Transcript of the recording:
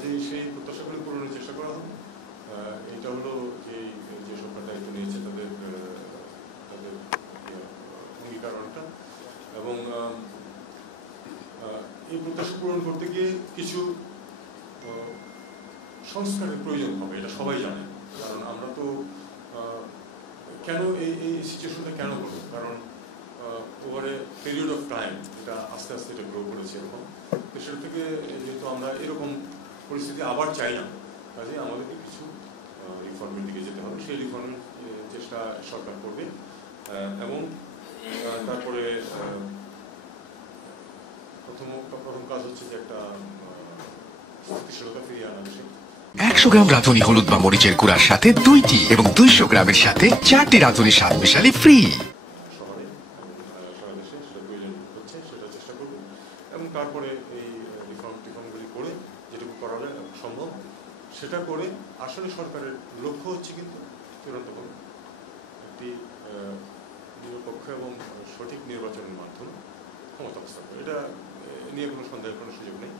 কাজেই সেই প্রত্যাশাগুলি পূরণের চেষ্টা করা হবে। এটা হলো যে সরকার দায়িত্ব নিয়েছে তাদের অঙ্গীকার অনেকটা, এবং এই প্রত্যাশা পূরণ করতে গিয়ে কিছু সংস্কারের প্রয়োজন হবে, এটা সবাই জানে। কারণ আমরা তো কেন এই সিচুয়েশনটা কেন হলো, কারণ ওভারে পিরিয়ড অফ টাইম এটা আস্তে আস্তে এটা গ্রো করেছে এরকম। তো সেটা থেকে যেহেতু আমরা এরকম পরিস্থিতি আবার চাই না, কাজে আমাদেরকে কিছু রিফর্মের দিকে যেতে হবে। সেই রিফর্মের চেষ্টা সরকার করবে, এবং তারপরে প্রথম কাজ হচ্ছে যে একটা স্থিতিশীলতা ফিরিয়ে আনা দেশে। 100 গ্রাম রাঁধুনি হলুদ বা মরিচের গুঁড়ার সাথে 2টি এবং 200 গ্রামের সাথে 4টি রাঁধুনি স্বাদ মিশালি ফ্রি। শহরে সারা দেশে সেটা প্রয়োজন হচ্ছে, সেটা চেষ্টা করব, এবং তারপরে এই রিফর্মগুলি করে যেটুকু করা সম্ভব সেটা করে আসলে সরকারের লক্ষ্য হচ্ছে কিন্তু চূড়ান্ত করে একটি নিরপেক্ষ এবং সঠিক নির্বাচনের মাধ্যমে ক্ষমতা হস্তান্তর। এটা নিয়ে কোনো সন্দেহের কোনো সুযোগ নেই।